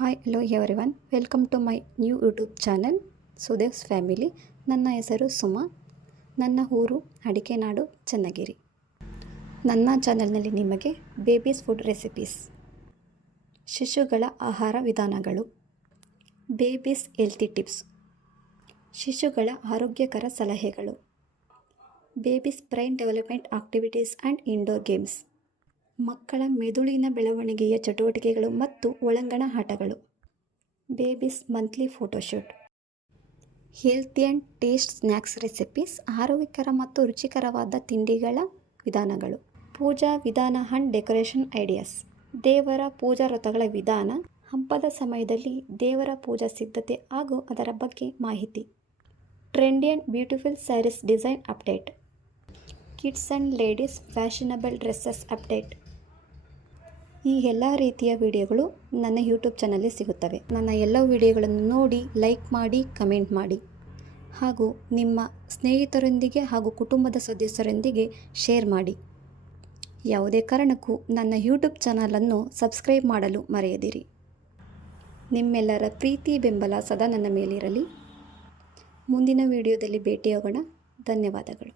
Hi hello everyone, welcome to my new YouTube channel Sudev's family. ನನ್ನ ಹೆಸರು ಸುಮಾ. ನನ್ನ ಊರು ಅಡಿಕೆನಾಡು, ಚನ್ನಗಿರಿ. ನನ್ನ ಚಾನಲ್ನಲ್ಲಿ ನಿಮಗೆ ಬೇಬೀಸ್ ಫುಡ್ ರೆಸಿಪೀಸ್, ಶಿಶುಗಳ ಆಹಾರ ವಿಧಾನಗಳು, ಬೇಬೀಸ್ ಹೆಲ್ತಿ ಟಿಪ್ಸ್, ಶಿಶುಗಳ ಆರೋಗ್ಯಕರ ಸಲಹೆಗಳು, babies brain development activities and indoor games, ಮಕ್ಕಳ ಮೆದುಳಿನ ಬೆಳವಣಿಗೆಯ ಚಟುವಟಿಕೆಗಳು ಮತ್ತು ಒಳಾಂಗಣ ಆಟಗಳು, babies monthly photoshoot, healthy and taste snacks recipes, ಆರೋಗ್ಯಕರ ಮತ್ತು ರುಚಿಕರವಾದ ತಿಂಡಿಗಳ ವಿಧಾನಗಳು, ಪೂಜಾ ವಿಧಾನ ಆ್ಯಂಡ್ ಡೆಕೋರೇಷನ್ ಐಡಿಯಾಸ್, ದೇವರ ಪೂಜಾ ವ್ರತಗಳ ವಿಧಾನ, ಹಬ್ಬದ ಸಮಯದಲ್ಲಿ ದೇವರ ಪೂಜಾ ಸಿದ್ಧತೆ ಹಾಗೂ ಅದರ ಬಗ್ಗೆ ಮಾಹಿತಿ, trendy and beautiful saris design update, kids and ladies fashionable dresses update. ಈ ಎಲ್ಲ ರೀತಿಯ ವಿಡಿಯೋಗಳು ನನ್ನ ಯೂಟ್ಯೂಬ್ ಚಾನಲಲ್ಲಿ ಸಿಗುತ್ತವೆ. ನನ್ನ ಎಲ್ಲ ವಿಡಿಯೋಗಳನ್ನು ನೋಡಿ ಲೈಕ್ ಮಾಡಿ, ಕಮೆಂಟ್ ಮಾಡಿ, ಹಾಗೂ ನಿಮ್ಮ ಸ್ನೇಹಿತರೊಂದಿಗೆ ಹಾಗೂ ಕುಟುಂಬದ ಸದಸ್ಯರೊಂದಿಗೆ ಶೇರ್ ಮಾಡಿ. ಯಾವುದೇ ಕಾರಣಕ್ಕೂ ನನ್ನ ಯೂಟ್ಯೂಬ್ ಚಾನಲನ್ನು ಸಬ್ಸ್ಕ್ರೈಬ್ ಮಾಡಲು ಮರೆಯದಿರಿ. ನಿಮ್ಮೆಲ್ಲರ ಪ್ರೀತಿ ಬೆಂಬಲ ಸದಾ ನನ್ನ ಮೇಲಿರಲಿ. ಮುಂದಿನ ವಿಡಿಯೋದಲ್ಲಿ ಭೇಟಿಯಾಗೋಣ. ಧನ್ಯವಾದಗಳು.